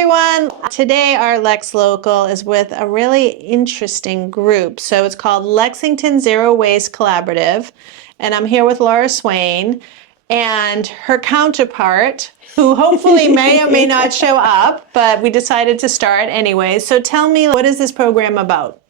everyone. Today our Lex Local is with a really interesting group. So it's called Lexington Zero Waste Collaborative. And I'm here with Laura Swain and her counterpart, who hopefully may or may not show up, but we decided to start anyway. So tell me, what is this program about?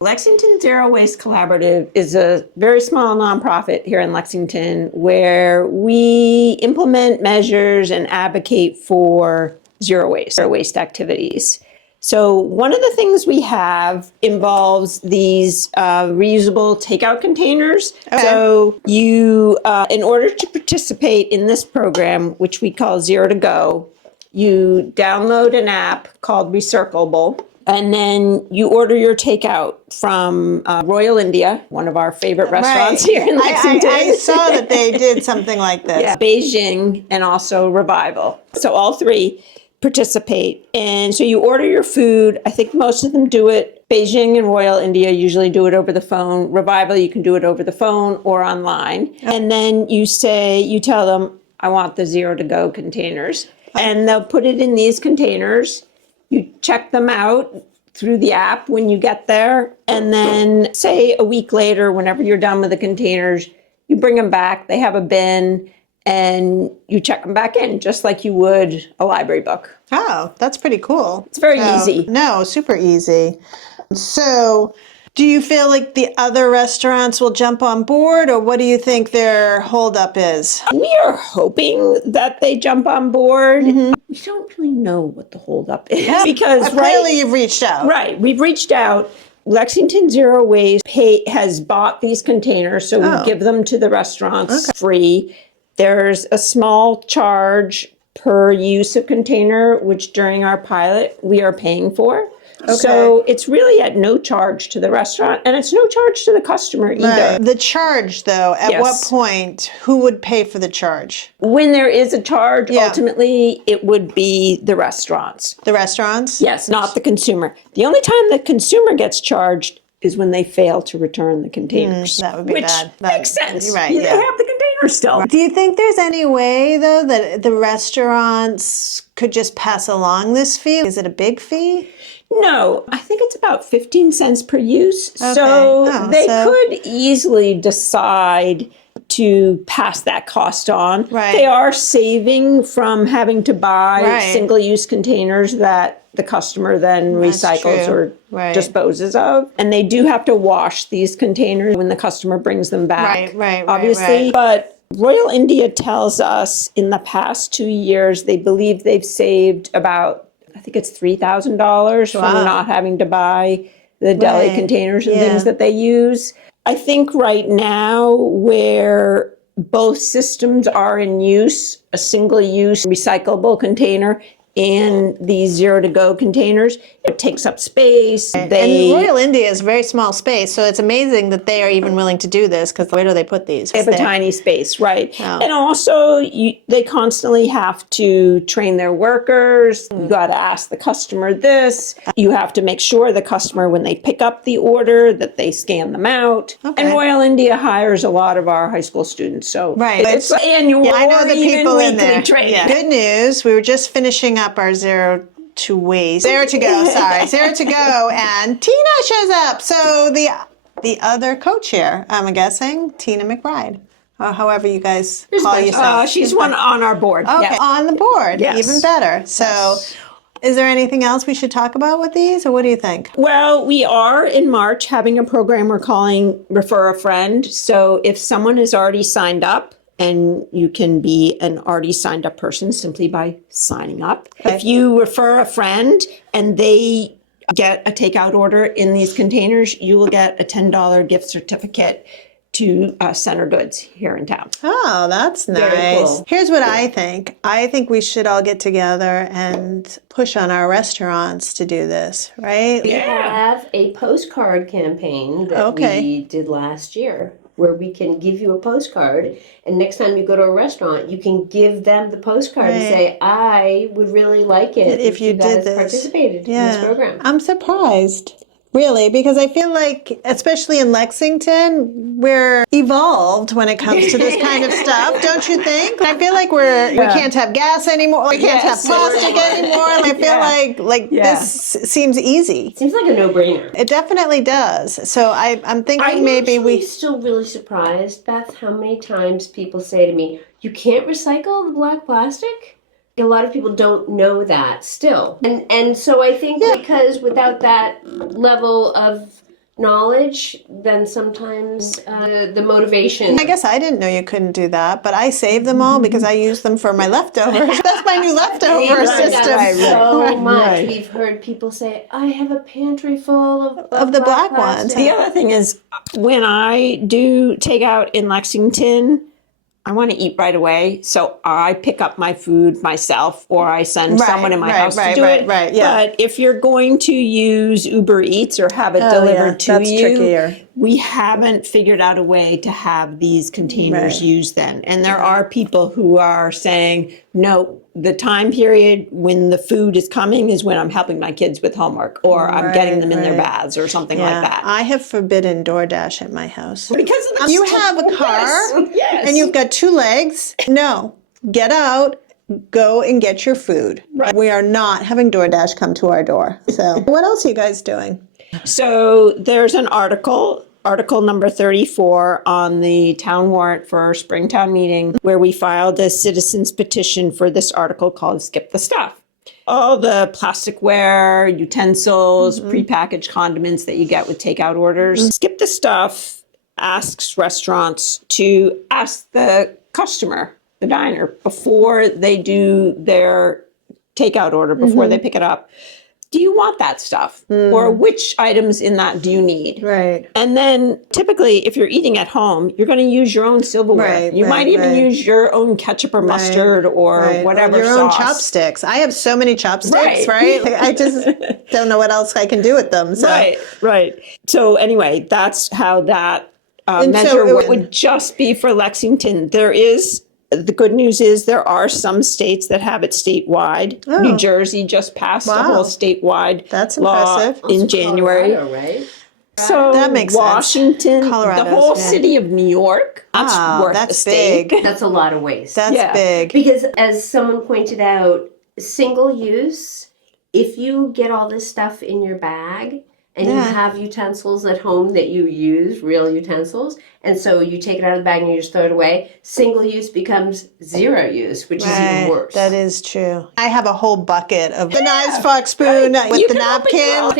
Lexington Zero Waste Collaborative is a very small nonprofit here in Lexington where we implement measures and advocate for zero waste activities. So one of the things we have involves these reusable takeout containers. Okay. So you, in order to participate in this program, which we call ZeroToGo, you download an app called Reusable. And then you order your takeout from Royal India, one of our favorite restaurants here in Lexington. I saw that they did something like this. Yeah, Beijing and also Revival. So all three participate. And so you order your food. I think most of them do it. Beijing and Royal India usually do it over the phone. Revival, you can do it over the phone or online. And then you tell them, I want the ZeroToGo containers. And they'll put it in these containers. You check them out through the app when you get there. And then say a week later, whenever you're done with the containers, you bring them back. They have a bin and you check them back in just like you would a library book. Oh, that's pretty cool. It's very easy. No, super easy. So do you feel like the other restaurants will jump on board, or what do you think their holdup is? We are hoping that they jump on board. Mm-hmm. We don't really know what the holdup is because clearly you've reached out. Right, we've reached out. Lexington Zero Waste has bought these containers, so we give them to the restaurants free. There's a small charge per use of container, which during our pilot we are paying for. Okay. So it's really at no charge to the restaurant, and it's no charge to the customer either. Right. The charge, though, at what point, who would pay for the charge? When there is a charge, ultimately, it would be the restaurants. The restaurants? Yes, not the consumer. The only time the consumer gets charged is when they fail to return the containers. That would be bad. Which makes sense. Right, They have the containers still. Do you think there's any way, though, that the restaurants could just pass along this fee? Is it a big fee? No, I think it's about 15 cents per use. Okay. So they could easily decide to pass that cost on. Right. They are saving from having to buy single-use containers that the customer then recycles or disposes of. And they do have to wash these containers when the customer brings them back, obviously. But Royal India tells us in the past 2 years, they believe they've saved about, I think it's $3,000 from not having to buy the deli containers and things that they use. I think right now where both systems are in use, a single-use recyclable container and these ZeroToGo containers, it takes up space. And Royal India is a very small space, so it's amazing that they are even willing to do this, because where do they put these? They have a tiny space, right. Oh. And also, they constantly have to train their workers. You got to ask the customer this. You have to make sure the customer, when they pick up the order, that they scan them out. Okay. And Royal India hires a lot of our high school students, so it's annual I know the people in there. Training. Yeah. Good news, we were just finishing up our ZeroToGo, and Tina shows up. So the other co-chair, I'm guessing, Tina McBride, or however you guys call yourself. She's one on our board. Okay, on the board, even better. So is there anything else we should talk about with these, or what do you think? Well, we are in March having a program we're calling Refer a Friend. So if someone is already signed up, and you can be an already signed up person simply by signing up. Okay. If you refer a friend and they get a takeout order in these containers, you will get a $10 gift certificate to Center Goods here in town. Oh, that's nice. Very cool. Here's what I think. I think we should all get together and push on our restaurants to do this, right? We have a postcard campaign that we did last year, where we can give you a postcard, and next time you go to a restaurant, you can give them the postcard and say, I would really like it if you guys participated in this program. I'm surprised. Really, because I feel like, especially in Lexington, we're evolved when it comes to this kind of stuff, don't you think? I feel like we can't have gas anymore, we can't have plastic anymore. I feel like this seems easy. Seems like a no-brainer. It definitely does. So I'm thinking I'm still really surprised, Beth, how many times people say to me, "You can't recycle the black plastic?" A lot of people don't know that still. And so I think because without that level of knowledge, then sometimes the motivation. I guess I didn't know you couldn't do that, but I save them all because I use them for my leftovers. That's my new leftover system. So much. We've heard people say, "I have a pantry full of the black plastic." ones. The other thing is, when I do takeout in Lexington, I want to eat right away, so I pick up my food myself, or I send someone in my house to do it. But if you're going to use Uber Eats or have it delivered to that's you, trickier. We haven't figured out a way to have these containers used then. And there are people who are saying, no, the time period when the food is coming is when I'm helping my kids with homework, or I'm getting them in their baths or something like that. I have forbidden DoorDash at my house. Because of the you have a car and you've got 2 legs. No, get out, go and get your food. We are not having DoorDash come to our door. So what else are you guys doing? So there's an article number 34 on the town warrant for our Springtown meeting, where we filed a citizen's petition for this article called Skip the Stuff. All the plasticware, utensils, prepackaged condiments that you get with takeout orders. Skip the Stuff asks restaurants to ask the customer, the diner, before they do their takeout order, before they pick it up, do you want that stuff? Or which items in that do you need? Right. And then typically, if you're eating at home, you're going to use your own silverware. You might even use your own ketchup or mustard or whatever your sauce. own chopsticks. I have so many chopsticks, I just don't know what else I can do with them. So. Right. So anyway, that's how that measure would just be for Lexington. The good news is there are some states that have it statewide. New Jersey just passed a whole statewide law in January. Colorado, right? So that makes Washington, sense. Colorado, the whole city of New York, that's big. That's a lot of waste. That's big. Because as someone pointed out, single use, if you get all this stuff in your bag, and you have utensils at home that you use, real utensils, and so you take it out of the bag and you just throw it away, single use becomes zero use, which is even worse. That is true. I have a whole bucket of the knife, fork, spoon with the napkin.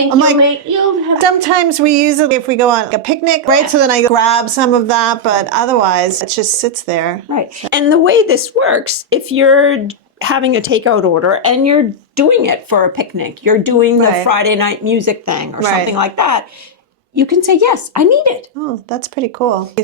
Sometimes we use it if we go on a picnic, so then I grab some of that, but otherwise it just sits there. And the way this works, if you're having a takeout order and you're doing it for a picnic, you're doing the Friday night music thing or something like that, you can say, yes, I need it. Oh, that's pretty cool. What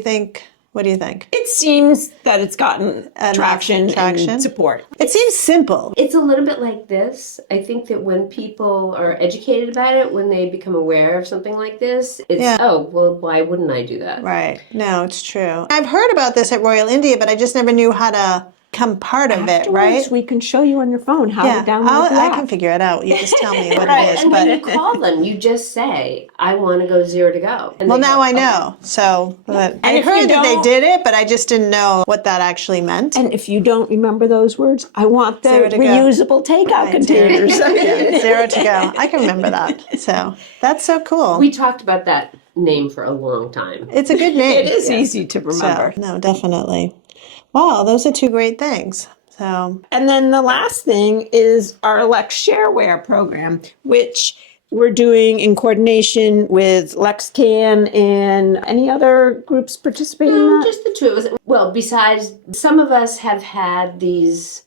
do you think? It seems that it's gotten traction and support. It seems simple. It's a little bit like this. I think that when people are educated about it, when they become aware of something like this, it's, oh, well, why wouldn't I do that? Right. No, it's true. I've heard about this at Royal India, but I just never knew how to become part of it, right? We can show you on your phone how to download the app. I can figure it out. You just tell me what it is. And when you call them, you just say, I want to go ZeroToGo. Well, now I know. So I heard that they did it, but I just didn't know what that actually meant. And if you don't remember those words, I want the reusable takeout containers. ZeroToGo. I can remember that. So that's so cool. We talked about that name for a long time. It's a good name. It is easy to remember. So, no, definitely. Wow, those are 2 great things. So, and then the last thing is our Lex Shareware program, which we're doing in coordination with LexCan and any other groups participating in that? Just the 2 of us. Well, besides, some of us have had these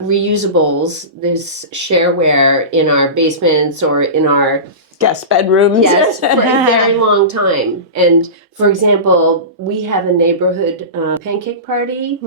reusables, this shareware in our basements or in our guest bedrooms. Yes, for a very long time. And for example, we have a neighborhood pancake party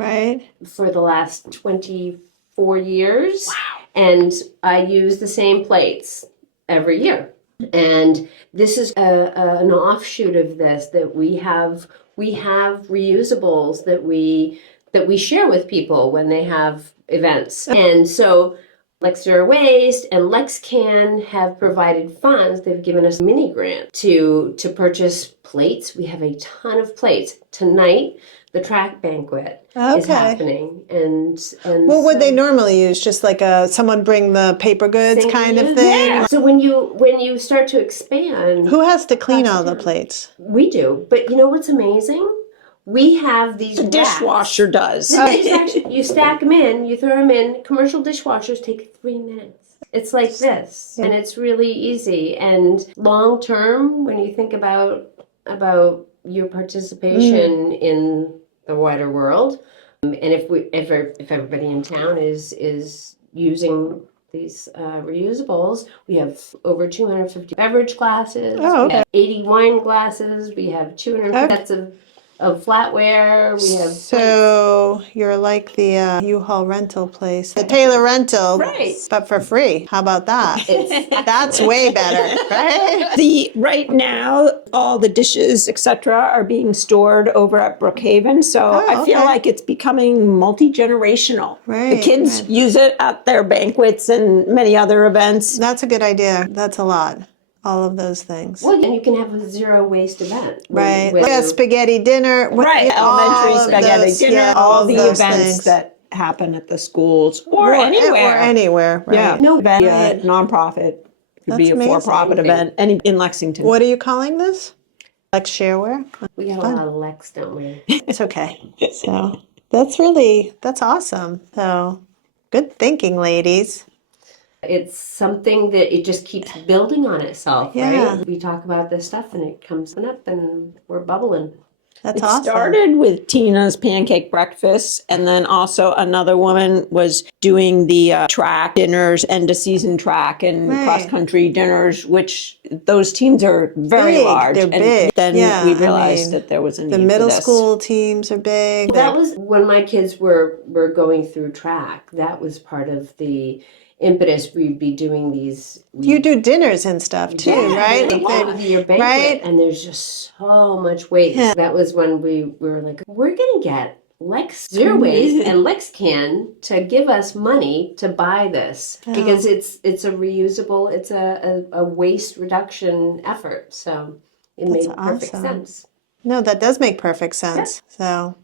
for the last 24 years. Wow. And I use the same plates every year. And this is an offshoot of this, that we have reusables that we share with people when they have events. And so Lex Zero Waste and Lexcan have provided funds. They've given us a mini grant to purchase plates. We have a ton of plates. Tonight, the track banquet is happening. And what would they normally use? Just like someone bring the paper goods kind of thing? Yeah. So when you start to expand, who has to clean all the plates? We do. But you know what's amazing? We have these The dishwasher does. You stack them in, you throw them in. Commercial dishwashers take 3 minutes. It's like this, and it's really easy. And long term, when you think about your participation in the wider world, and if everybody in town is using these reusables, we have over 250 beverage glasses. We have 80 wine glasses. We have 250 sets of flatware. We have you're like the U-Haul rental place, the Taylor rental, right? But for free. How about that? That's way better, right? Right now, all the dishes, etc., are being stored over at Brookhaven. So I feel like it's becoming multi-generational. Right, the kids use it at their banquets and many other events. That's a good idea. That's a lot. All of those things. Well, and you can have a zero waste event. Right. Like a spaghetti dinner. Elementary spaghetti dinner. All the events that happen at the schools or anywhere. Or anywhere. Right. Yeah. No event, nonprofit. Could be a for-profit event in Lexington. What are you calling this? Lex Shareware? We got a lot of Lex, don't we? It's okay. So that's awesome. So good thinking, ladies. It's something that it just keeps building on itself, Yeah. right? We talk about this stuff and it comes up and we're bubbling. That's It awesome. started with Tina's pancake breakfast, and then also another woman was doing the track dinners, end of season track and cross country dinners, which those teams are very large. They're big. Then we realized that there was a need the for middle this. school teams are big. That was when my kids were going through track. That was part of the impetus. We'd be doing these. You do dinners and stuff too, right? Your banquet, right? And there's just so much waste. Yeah. That was when we were like, we're going to get Lex Zero Waste and Lexcan to give us money to buy this because it's a reusable, it's a waste reduction effort. So it made perfect sense. No, that does make perfect sense. Yeah. So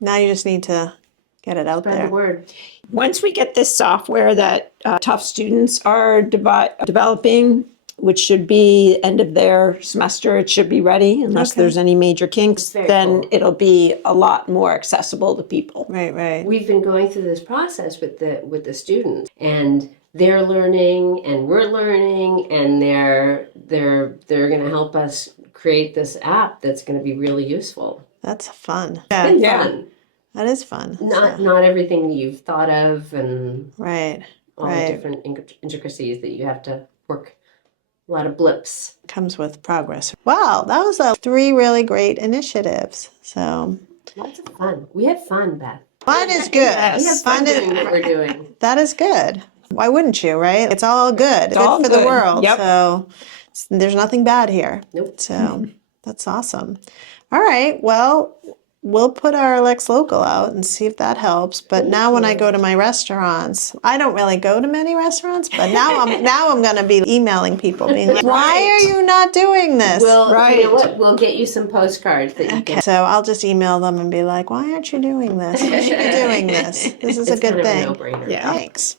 now you just need to get it out there. Spread the word. Once we get this software that tough students are developing, which should be end of their semester, it should be ready unless there's any major kinks, then it'll be a lot more accessible to people. Right. We've been going through this process with the students, and they're learning and we're learning, and they're going to help us create this app that's going to be really useful. That's fun. It's been fun. That is fun. Not everything you've thought of, and all the different intricacies that you have to work. A lot of blips. Comes with progress. Wow, that was 3 really great initiatives. So lots of fun. We have fun, Beth. Fun is good. We have fun doing what we're doing. That is good. Why wouldn't you, right? It's all good. It's good for the world. Yep. So there's nothing bad here. Nope. So that's awesome. All right. Well, we'll put our Lex Local out and see if that helps. But now when I go to my restaurants, I don't really go to many restaurants, but now I'm going to be emailing people being like, why are you not doing this? You know what? We'll get you some postcards that you can. So I'll just email them and be like, why aren't you doing this? You should be doing this. This is a good thing. It's kind of a no-brainer. Yeah. Thanks.